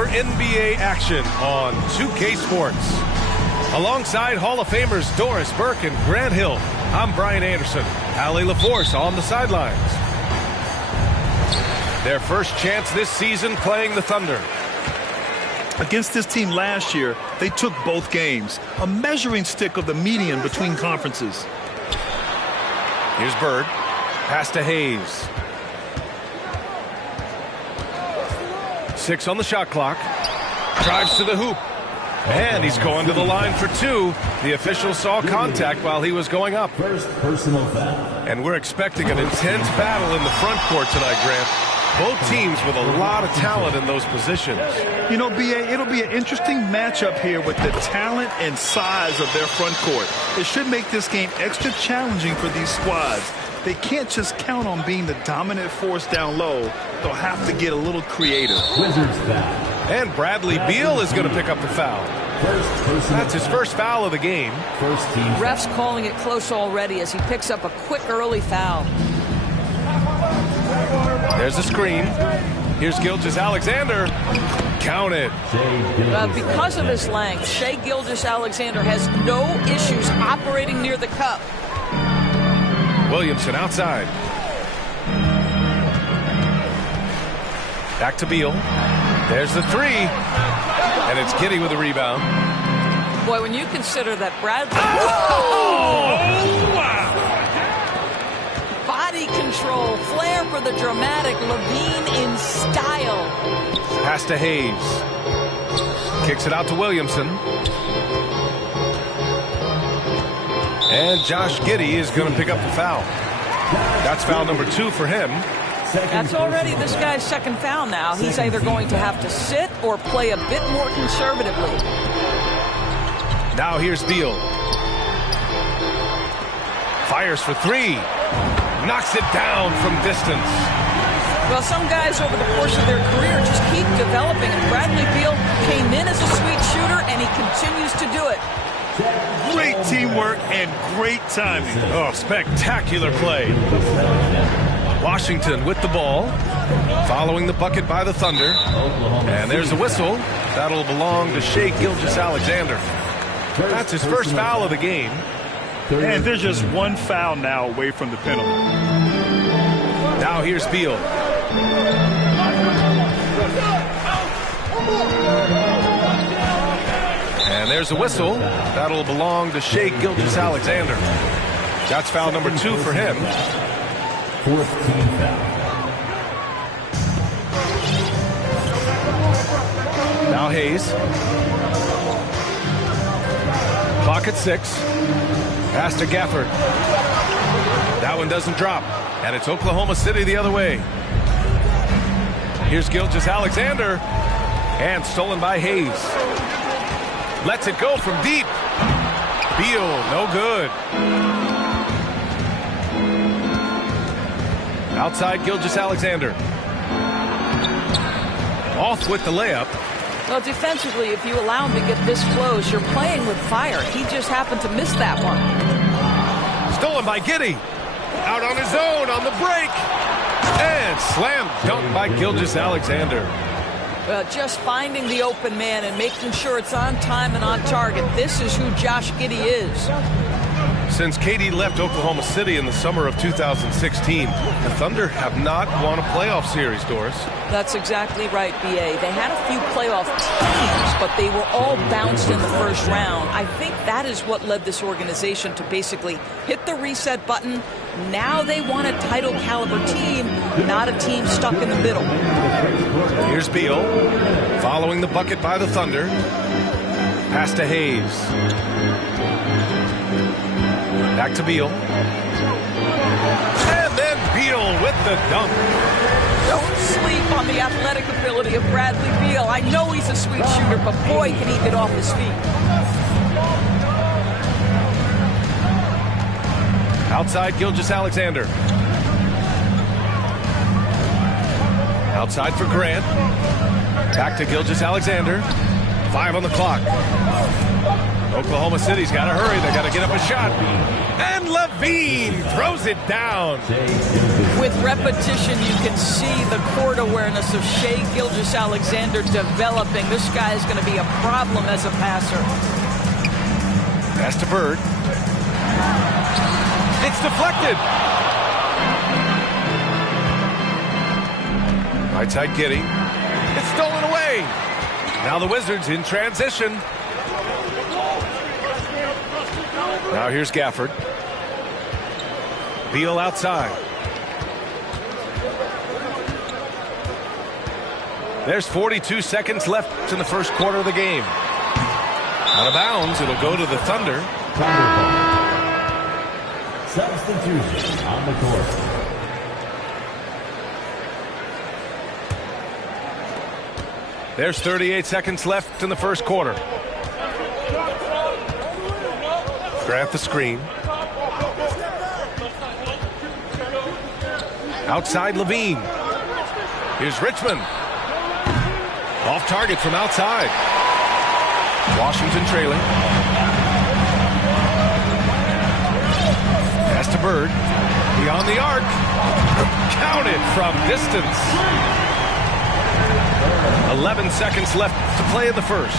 For NBA action on 2K Sports. Alongside Hall of Famers Doris Burke and Grant Hill, I'm Brian Anderson. Allie LaForce on the sidelines. Their first chance this season playing the Thunder. Against this team last year, they took both games, a measuring stick of the median between conferences. Here's Bird. Pass to Hayes. 6 on the shot clock. Drives to the hoop. And he's going to the line for 2. The official saw contact while he was going up. First personal foul. And we're expecting an intense battle in the front court tonight, Grant. Both teams with a lot of talent in those positions. You know, B.A., it'll be an interesting matchup here with the talent and size of their front court. It should make this game extra challenging for these squads. They can't just count on being the dominant force down low. They'll have to get a little creative. Wizards foul. And Bradley Beal is going to pick up the foul. That's his first foul of the game. First team. Ref's calling it close already as he picks up a quick early foul. There's a screen. Here's Gilgeous-Alexander. Count it. Because of his length, Shai Gilgeous-Alexander has no issues operating near the cup. Williamson outside. Back to Beal. There's the 3. And it's Giddey with the rebound. Boy, when you consider that Bradley... Oh! Wow! Body control, flair for the dramatic, Levine in style. Pass to Hayes. Kicks it out to Williamson. And Josh Giddey is going to pick up the foul. That's foul number 2 for him. That's already this guy's second foul now. He's either going to have to sit or play a bit more conservatively. Now here's Beal. Fires for 3. Knocks it down from distance. Well, some guys over the course of their career just keep developing. And Bradley Beal came in as a sweet shooter, and he continues to do it. Great teamwork and great timing. Oh, spectacular play. Washington with the ball, following the bucket by the Thunder. And there's a whistle. That'll belong to Shai Gilgeous-Alexander. That's his first foul of the game. And there's just one foul now away from the penalty. Now here's Beal. And there's a whistle. That'll belong to Shai Gilgeous-Alexander. That's foul number 2 for him. Fourth team foul. Now Hayes. Clock at 6. Pass to Gafford. That one doesn't drop. And it's Oklahoma City the other way. Here's Gilgeous-Alexander. And stolen by Hayes. Lets it go from deep. Beal, no good. Outside Gilgeous-Alexander. Off with the layup. Well, defensively, if you allow him to get this close, you're playing with fire. He just happened to miss that one. Stolen by Giddey. Out on his own on the break. And slam dunk by Gilgeous-Alexander. Well, just finding the open man and making sure it's on time and on target. This is who Josh Giddey is. Since KD left Oklahoma City in the summer of 2016, the Thunder have not won a playoff series, Doris. That's exactly right, B.A. They had a few playoff teams, but they were all bounced in the first round. I think that is what led this organization to basically hit the reset button. Now they want a title caliber team, not a team stuck in the middle. Here's Beal, following the bucket by the Thunder. Pass to Hayes. Back to Beal. And then Beal with the dunk. Don't sleep on the athletic ability of Bradley Beal. I know he's a sweet shooter, but boy, can he get off his feet. Outside Gilgeous-Alexander. Outside for Grant. Back to Gilgeous-Alexander. 5 on the clock. Oklahoma City's got to hurry. They got to get up a shot. And Levine throws it down. With repetition, you can see the court awareness of Shai Gilgeous-Alexander developing. This guy is going to be a problem as a passer. Pass to Bird. It's deflected. Right side Giddey. It's stolen away. Now the Wizards in transition. Now here's Gafford. Beal outside. There's 42 seconds left in the first quarter of the game. Out of bounds, it'll go to the Thunder. Substitution on the court. There's 38 seconds left in the first quarter. Grant the screen. Outside Levine. Here's Richmond. Off target from outside. Washington trailing. Pass to Bird. Beyond the arc. Counted from distance. 11 seconds left to play in the first.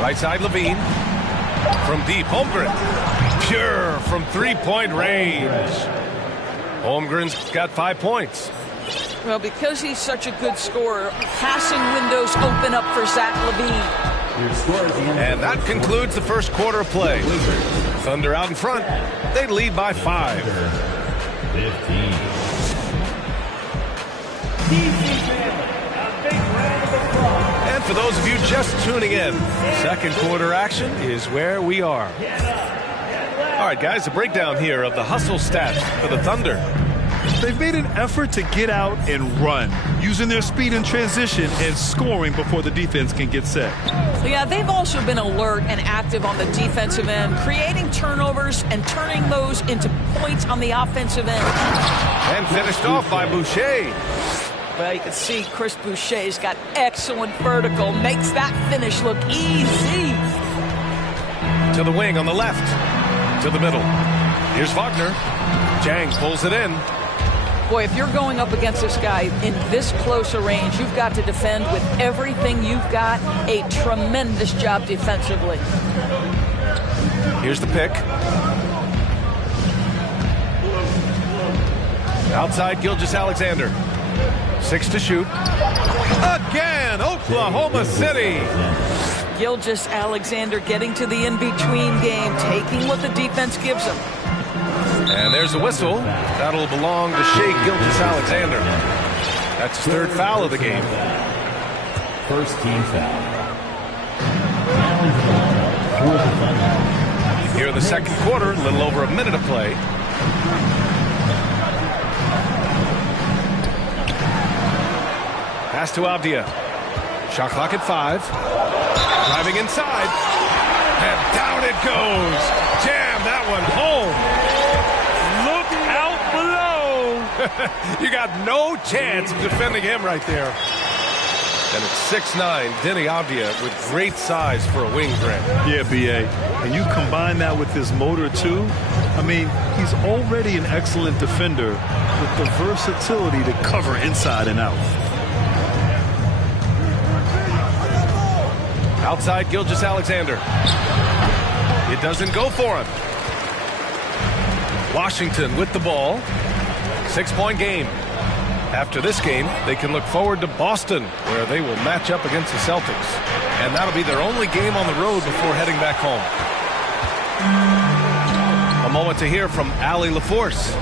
Right side Levine. From deep, Holmgren. Pure from three-point range. Holmgren's got 5 points. Well, because he's such a good scorer, passing windows open up for Zach Levine. And that concludes the first quarter of play. Thunder out in front. They lead by 5. 15. And for those of you just tuning in, second quarter action is where we are. All right, guys, a breakdown here of the hustle stats for the Thunder. They've made an effort to get out and run, using their speed in transition and scoring before the defense can get set. Yeah, they've also been alert and active on the defensive end, creating turnovers and turning those into points on the offensive end. And finished off by Boucher. Well, you can see Chris Boucher's got excellent vertical, makes that finish look easy. To the wing on the left. To the middle. Here's Wagner. Jang pulls it in. Boy, if you're going up against this guy in this close a range, you've got to defend with everything you've got. A tremendous job defensively. Here's the pick. Outside Gilgeous-Alexander. 6 to shoot. Again, Oklahoma City. Gilgeous-Alexander getting to the in-between game, taking what the defense gives him. And there's a whistle. That'll belong to Shai Gilgeous-Alexander. That's his third foul of the game. First team foul. Here in the second quarter, a little over a minute of play. Pass to Avdia. Shot clock at 5. Driving inside. And down it goes. Jam that one home. Look out below. You got no chance of defending him right there. And it's 6'9", Denny Avdia with great size for a wing Grant. Yeah, B.A. And you combine that with his motor, too. I mean, he's already an excellent defender with the versatility to cover inside and out. Outside Gilgeous-Alexander. It doesn't go for him. Washington with the ball. 6-point game. After this game, they can look forward to Boston, where they will match up against the Celtics. And that'll be their only game on the road before heading back home. A moment to hear from Allie LaForce.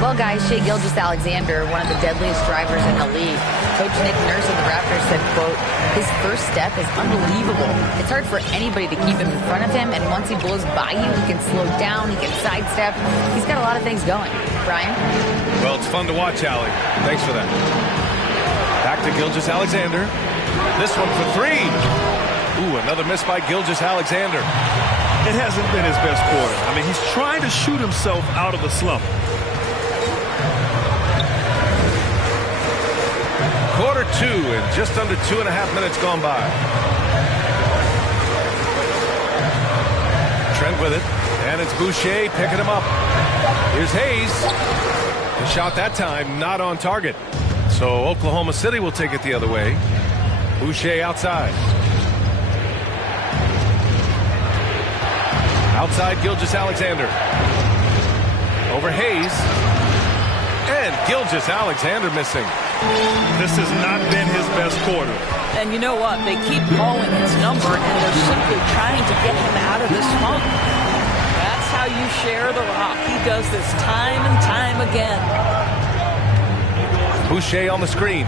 Well, guys, Shai Gilgeous-Alexander, one of the deadliest drivers in the league. Coach Nick Nurse of the Raptors said, quote, his first step is unbelievable. It's hard for anybody to keep him in front of him, and once he blows by you, he can slow down, he can sidestep. He's got a lot of things going. Brian? Well, it's fun to watch, Allie. Thanks for that. Back to Gilgeous-Alexander. This one for three. Ooh, another miss by Gilgeous-Alexander. It hasn't been his best quarter. I mean, he's trying to shoot himself out of the slump. Quarter two and just under 2.5 minutes gone by. Trent with it, and it's Boucher picking him up. Here's Hayes. The shot that time not on target. So Oklahoma City will take it the other way. Boucher outside. Outside Gilgeous-Alexander. Over Hayes. And Gilgeous-Alexander missing. This has not been his best quarter. And you know what? They keep calling his number, and they're simply trying to get him out of this funk. That's how you share the rock. He does this time and time again. Boucher on the screen.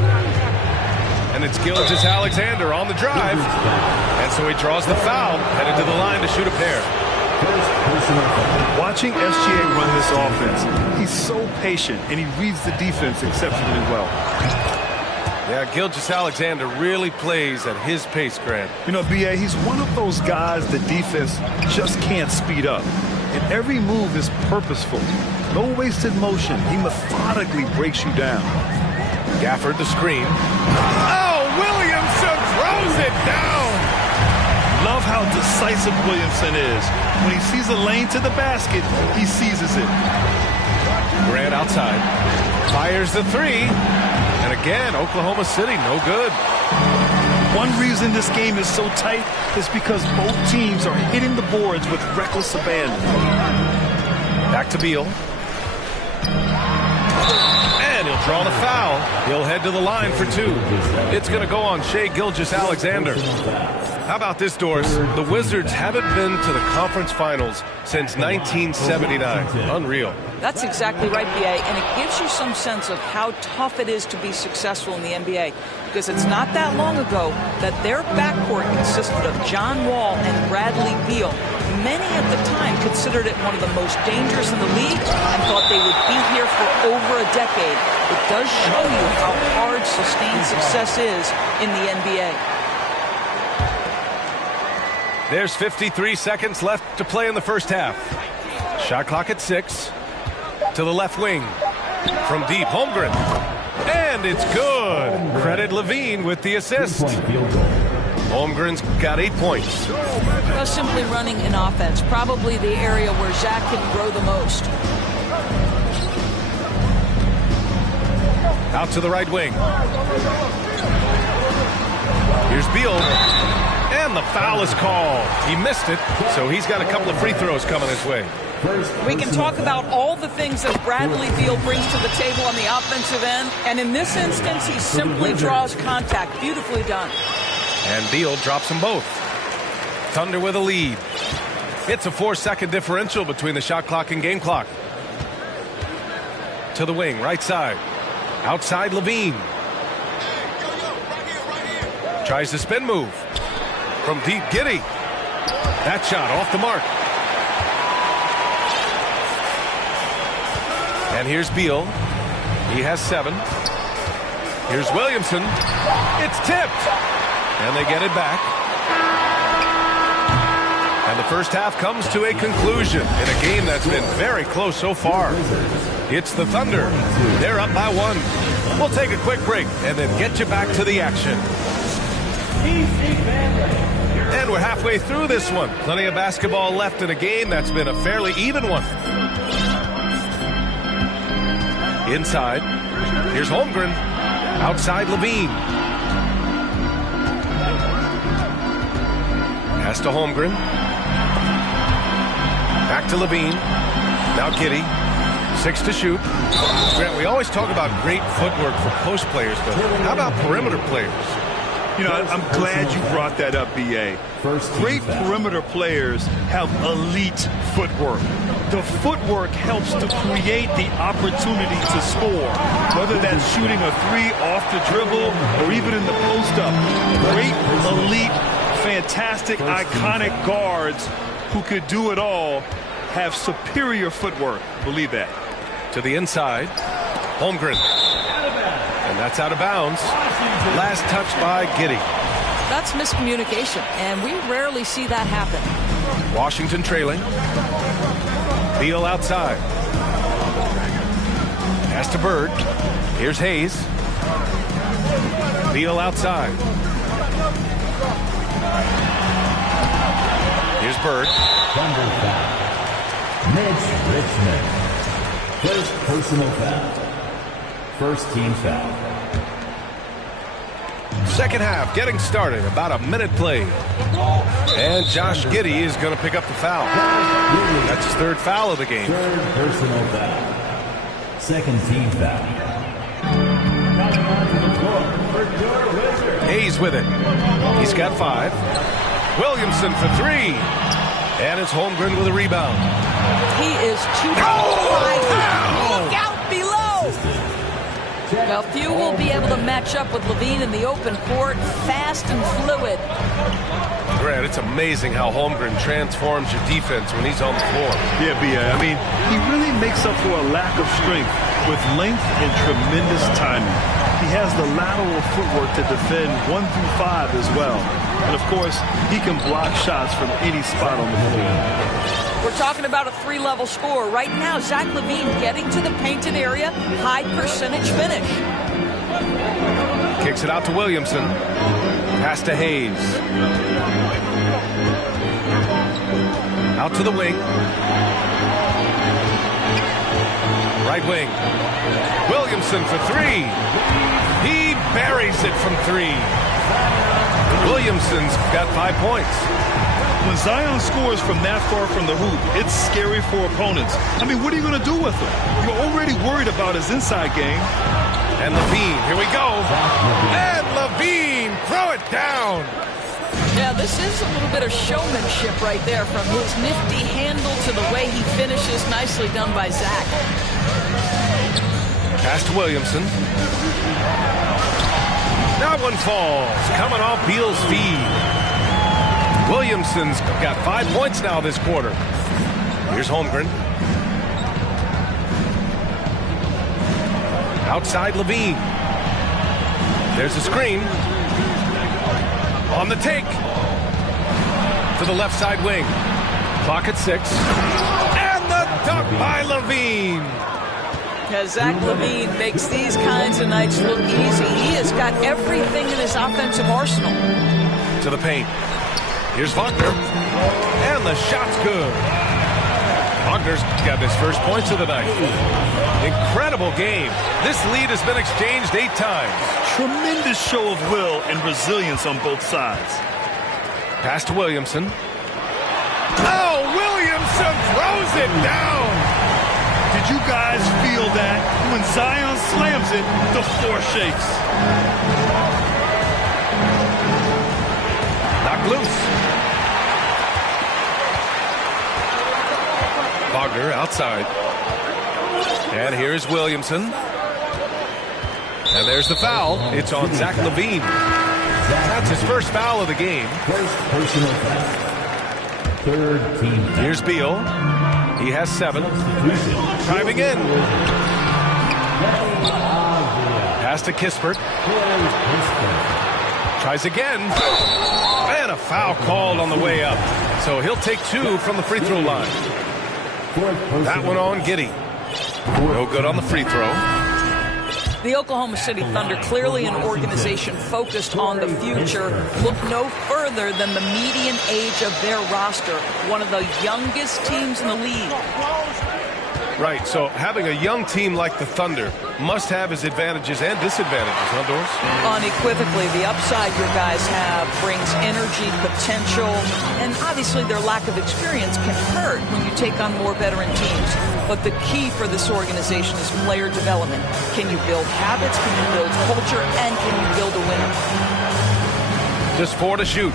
And it's Gilgeous-Alexander on the drive. And so he draws the foul, headed to the line to shoot a pair. Watching SGA run this offense, he's so patient, and he reads the defense exceptionally well. Yeah, Gilgeous-Alexander really plays at his pace, Grant. You know, B.A., he's one of those guys the defense just can't speed up. And every move is purposeful. No wasted motion. He methodically breaks you down. Gafford the screen. Oh, Williamson throws it down. Love how decisive Williamson is. When he sees a lane to the basket, he seizes it. Grant outside. Fires the three. And again, Oklahoma City, no good. One reason this game is so tight is because both teams are hitting the boards with reckless abandon. Back to Beal. And he'll draw the foul. He'll head to the line for two. It's going to go on Shai Gilgeous-Alexander. How about this, Doris? The Wizards haven't been to the conference finals since 1979. Unreal. That's exactly right, B.A., and it gives you some sense of how tough it is to be successful in the NBA, because it's not that long ago that their backcourt consisted of John Wall and Bradley Beal. Many at the time considered it one of the most dangerous in the league and thought they would be here for over a decade. It does show you how hard sustained success is in the NBA. There's 53 seconds left to play in the first half. Shot clock at 6. To the left wing. From deep, Holmgren. And it's good. Credit Levine with the assist. Holmgren's got 8 points. Just simply running an offense. Probably the area where Zach can grow the most. Out to the right wing. Here's Beal. And the foul is called. He missed it, so he's got a couple of free throws coming his way. We can talk about all the things that Bradley Beal brings to the table on the offensive end, and in this instance, he simply draws contact. Beautifully done. And Beal drops them both. Thunder with a lead. It's a 4-second differential between the shot clock and game clock. To the wing, right side. Outside Levine. Tries the spin move. From deep, Giddey. That shot off the mark. And here's Beal. He has 7. Here's Williamson. It's tipped. And they get it back. And the first half comes to a conclusion in a game that's been very close so far. It's the Thunder. They're up by 1. We'll take a quick break and then get you back to the action. And we're halfway through this one. Plenty of basketball left in a game that's been a fairly even one. Inside. Here's Holmgren. Outside Levine. Pass to Holmgren. Back to Levine. Now Giddey. 6 to shoot. Grant, we always talk about great footwork for post players, but how about perimeter players? You know, I'm glad you brought that up, B.A. Great perimeter players have elite footwork. The footwork helps to create the opportunity to score, whether that's shooting a three off the dribble or even in the post-up. Great, elite, fantastic, iconic guards who could do it all have superior footwork. Believe that. To the inside. Holmgren. And that's out of bounds. Last touch by Giddey. That's miscommunication, and we rarely see that happen. Washington trailing. Beal outside. Pass to Bird. Here's Hayes. Beal outside. Here's Bird. Thunder foul. Mitch Richmond. First personal foul. First team foul. Second half getting started. About a minute played. And Josh Giddey is going to pick up the foul. That's his third foul of the game. Third personal foul. Second team foul. Coming onto the floor for your Wizards. Hayes with it. He's got 5. Williamson for 3. And it's Holmgren with a rebound. He is too high. Look out below. Now, few will be able to match up with Levine in the open court. Fast and fluid. Grant, it's amazing how Holmgren transforms your defense when he's on the floor. Yeah, B.A. I mean, he really makes up for a lack of strength with length and tremendous timing. He has the lateral footwork to defend 1 through 5 as well. And, of course, he can block shots from any spot on the floor. We're talking about a 3-level score. Right now, Zach LaVine getting to the painted area. High percentage finish. Kicks it out to Williamson. Pass to Hayes. Out to the wing. Right wing. Williamson for 3. He buries it from 3. Williamson's got 5 points. When Zion scores from that far from the hoop, it's scary for opponents. I mean, what are you going to do with him? You're already worried about his inside game. And Levine, here we go. And Levine, throw it down. Yeah, this is a little bit of showmanship right there, from his nifty handle to the way he finishes. Nicely done by Zach. Pass to Williamson. That one falls, coming off Beal's feed. Williamson's got 5 points now this quarter. Here's Holmgren. Outside Levine. There's a screen. On the take. To the left side wing. Clock at 6. And the dunk by Levine. As Zach LaVine makes these kinds of nights look easy, he has got everything in his offensive arsenal. To the paint. Here's Wagner. And the shot's good. Wagner's got his first points of the night. Incredible game. This lead has been exchanged 8 times. Tremendous show of will and resilience on both sides. Pass to Williamson. Oh, Williamson throws it down. Did you guys feel that? When Zion slams it, the floor shakes. Knocked loose. Wagner outside. And here's Williamson. And there's the foul. It's on Zach LaVine. That's his first foul of the game. First personal foul. Third team foul. Here's Beal. He has 7. Driving in. Pass to Kispert. Tries again. And a foul called on the way up. So he'll take 2 from the free throw line. That one on Giddey. No good on the free throw. The Oklahoma City Thunder, clearly an organization focused on the future, look no further than the median age of their roster, one of the youngest teams in the league. Right, so having a young team like the Thunder must have its advantages and disadvantages, huh, Doris? Unequivocally, the upside your guys have brings energy, potential, and obviously their lack of experience can hurt when you take on more veteran teams. But the key for this organization is player development. Can you build habits? Can you build culture? And can you build a winner? Just 4 to shoot.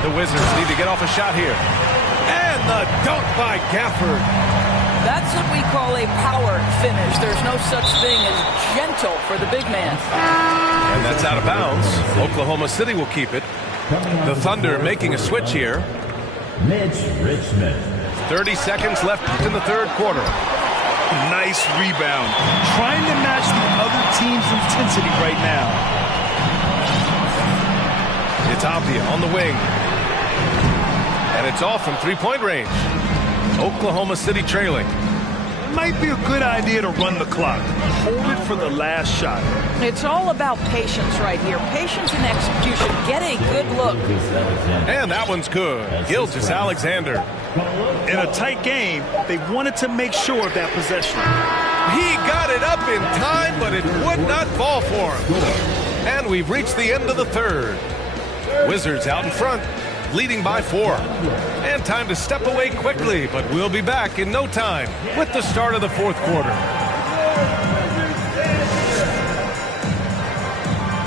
The Wizards need to get off a shot here. And the dunk by Gafford. That's what we call a power finish. There's no such thing as gentle for the big man. And that's out of bounds. Oklahoma City will keep it. The Thunder making a switch here. Mitch Richmond. 30 seconds left in the third quarter. Nice rebound. Trying to match the other team's intensity right now. It's Avdia on the wing. And it's off from three-point range. Oklahoma City trailing. Might be a good idea to run the clock. Hold it for the last shot. It's all about patience right here. Patience and execution. Get a good look. And that one's good. Gilgeous-Alexander. In a tight game, they wanted to make sure of that possession. He got it up in time, but it would not fall for him. And we've reached the end of the third. Wizards out in front, leading by 4. And time to step away quickly, but we'll be back in no time with the start of the fourth quarter.